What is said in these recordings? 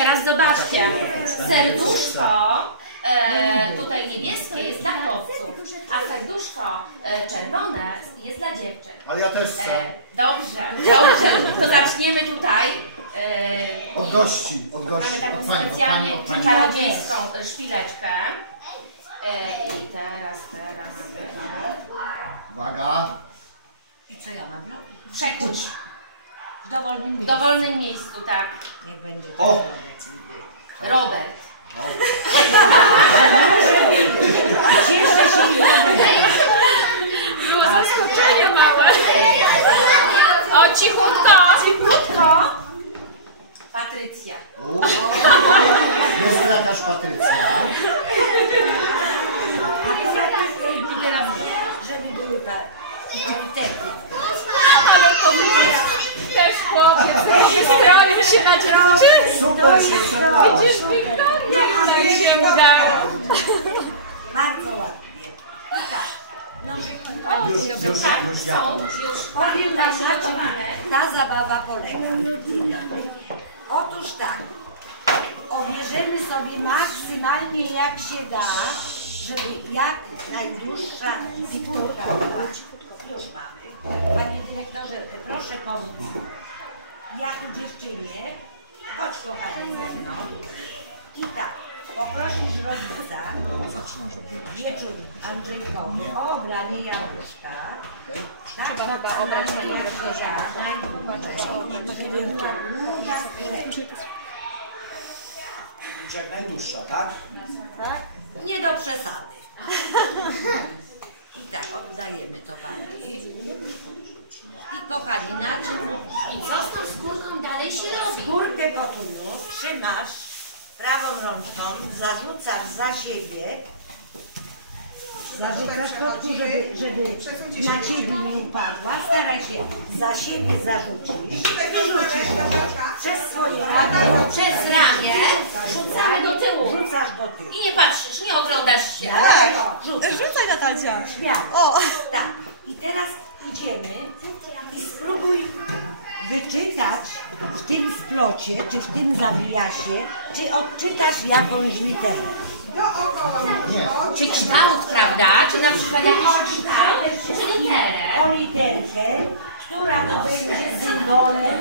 teraz zobaczcie. Serduszko e, tutaj niebieskie jest dla chłopców, a serduszko e, czerwone jest dla dziewczyn. Ale ja też chcę. E, dobrze, dobrze. To zaczniemy tutaj. E, Od gości, od gości, Mamy taką specjalnie czarodziejską szpileczkę. E, I teraz, teraz. Uwaga. Co ja mam robić? Przekuć. W dowolnym, w dowolnym miejscu, tak. O! Robert. Było zaskoczenie małe. O, cichutko. Cichutko. Patrycja. U. Jest to jakaś patrycja. I teraz Ale to też chłopiec, tylko wystroił się na dziewczynę. Przydało. Widzisz, Wiktoria, tak się udało. Bardzo ładnie. Już, już, już tak, ja. są już Powiem Wam, na czym ta zabawa polega. Otóż tak, obierzemy sobie maksymalnie jak się da, żeby jak najdłuższa Wiktorka. Już mamy. Panie dyrektorze, proszę pomóc. Jak dziewczynie, chodź kochanie ze mną. I tak, poprosisz rodzica, wieczór Andrzejkowy o obranie jabłuszka. Trzeba chyba obrać, panie jak dyrektorze. jak najdłuższa, tak? Tak? Nie do przesady. I tak oddajemy to pani. I kochani, na czym I co z tą skórką dalej się robi? skórkę kotunu trzymasz prawą rączką, zarzucasz za siebie. Zarzucasz kotku, żeby, żeby na ciebie nie upadła. Staraj się za siebie zarzucić. Wyrzucisz przez swoje ramię. Przez ramię rzucamy do tyłu. Rzucasz do tyłu. I nie patrzysz, nie oglądasz się. Tak, rzucasz. Rzucaj Natalcia. Śmiało. O! Tak. I teraz idziemy i spróbuj wyczytać w tym splocie, czy w tym zawijasie, czy odczytasz jakąś literę. Nie. Czy kształt, prawda? Czy na przykład jakiś kształt, czy literę. O literkę, która to będzie symbolem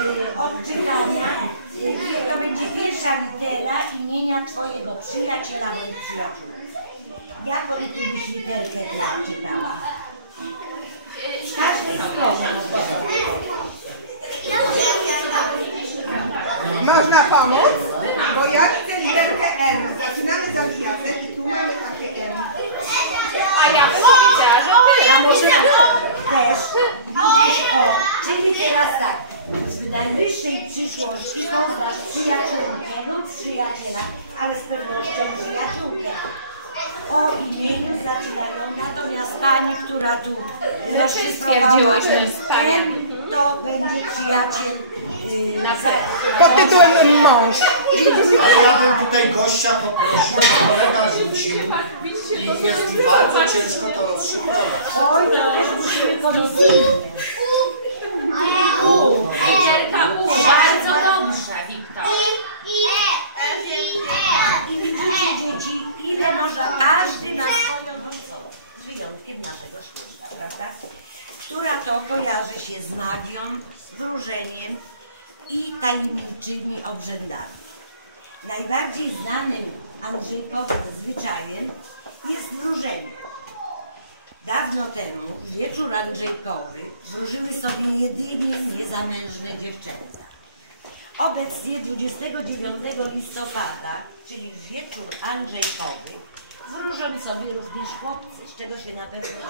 y, odczytania. Y, to będzie pierwsza litera imienia Twojego przyjaciela bądź przyjaciółki. Jaką Ty byś literkę odczytała? Z każdej strony. Można pomóc? Bo ja widzę literkę M. Zaczynamy zawijacem i tu mamy takie M. A ja bym powiedziała, że ty. A może też widzisz o. Czyli teraz tak, w najwyższej przyszłości poznasz przyjaciółkę lub przyjaciela, ale z pewnością przyjaciółkę. O imieniu zaczynają, natomiast pani, My trzy stwierdziłyśmy z paniami. to będzie przyjaciel y, Na pewno. Pod tytułem mąż. Ale ja bym tutaj gościa poprosił, kolega rzucił. I jest mi bardzo ciężko to rozszyfrować. Andrzejkowy, wróżyły sobie jedynie niezamężne dziewczęta. Obecnie 29 listopada, czyli w wieczór Andrzejkowy, wróżą sobie również chłopcy, z czego się na pewno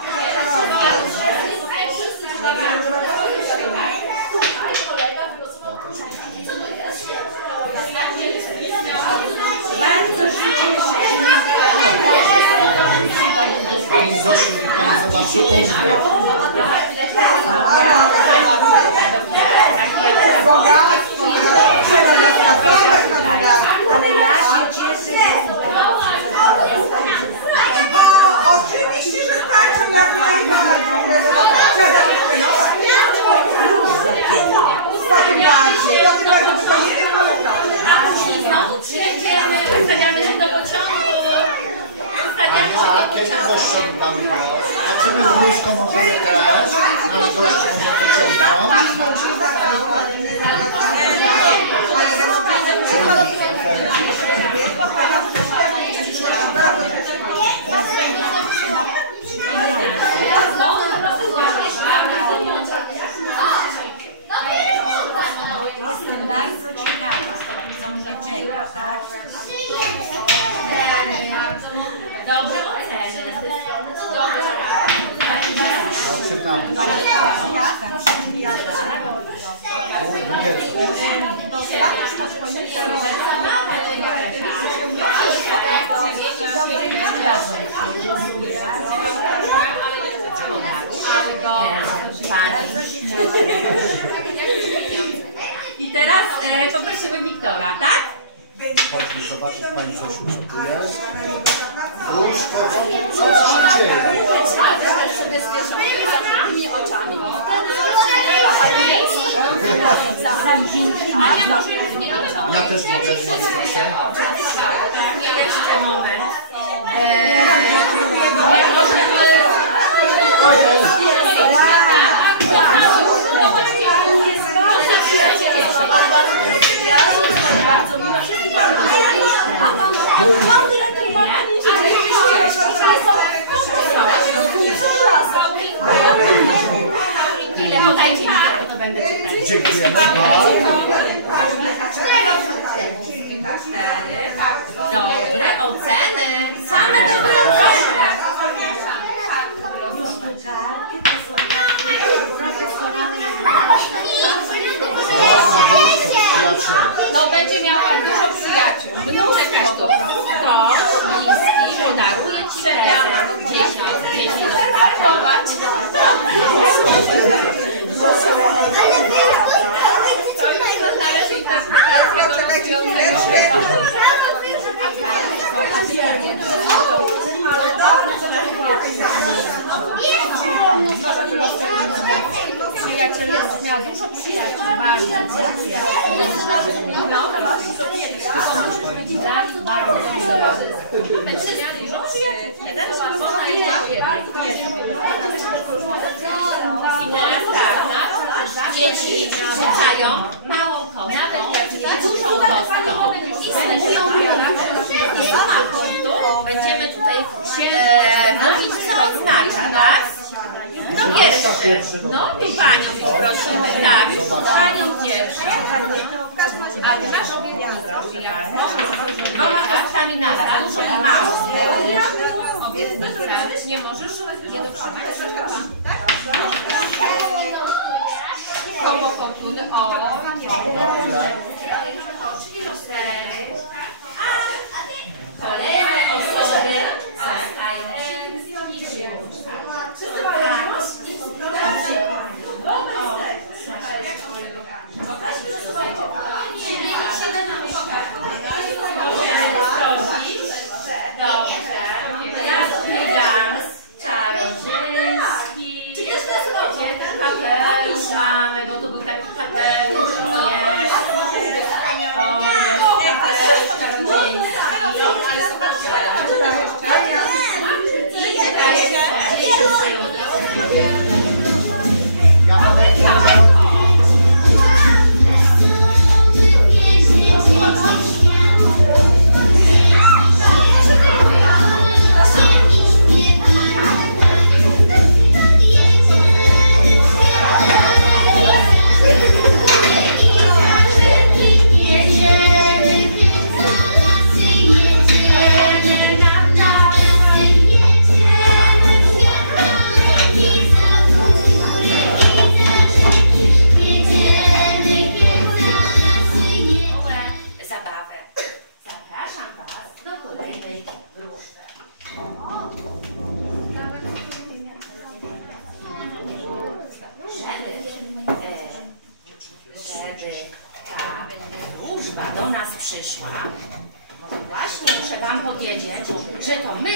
pakiet i wyższego mamy go. Zobaczymy, że możemy grać. Na gościu możemy ciągnąć. Przyjaciół.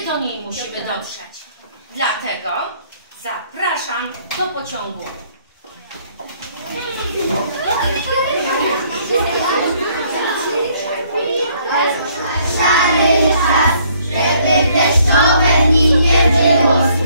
do niej musimy dotrzeć. Dlatego zapraszam do pociągu. Szary czas, żeby deszczowe dni nie było.